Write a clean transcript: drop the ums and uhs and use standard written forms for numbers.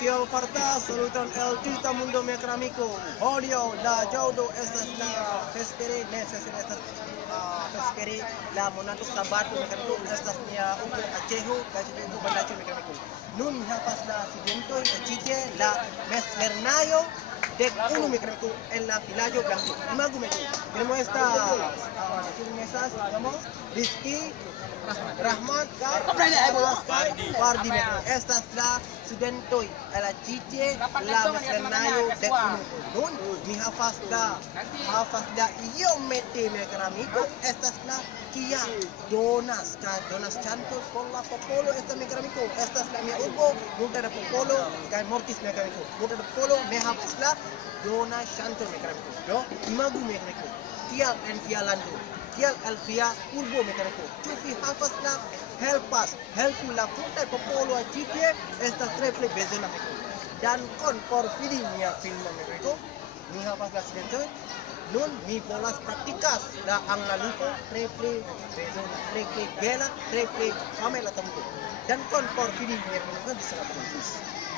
Tiol Farta, salutan el tita mundo mi amigo. Odio la jaudo estas la fespere necesita estas fespere la monato sabato mi amigo estas mia uko achejo kaji uko bandacho mi amigo. Nun havas la siguiente chiche la meslernayo de uno mi amigo en la filayo blanco. Imago mi amigo. Tenemos estas digamos Rizky Rahmat Fardi estas la studentoj el la chiche la meslernajo de nun mi havas la iomete mi amigo estas la kia donas chanto por la popolo esta mi amigo estas la mi urbo multe da popolo kaj mortis mi amigo multe da popolo mi havas la donas chanto mi amigo do imagu mi amigo tial en Fialando kial el via urbo mi amigo ĉu vi havas la helpu la multaj popolo ĉi tie estas tre pli bezona mi amigo dankon por vidi mia filmo mi amigo mi havas la silenton nun mi volas praktikas la angla lingvo tre pli bezona tre pli bela tre pli fame la tempo dankon por vidi mia filmo.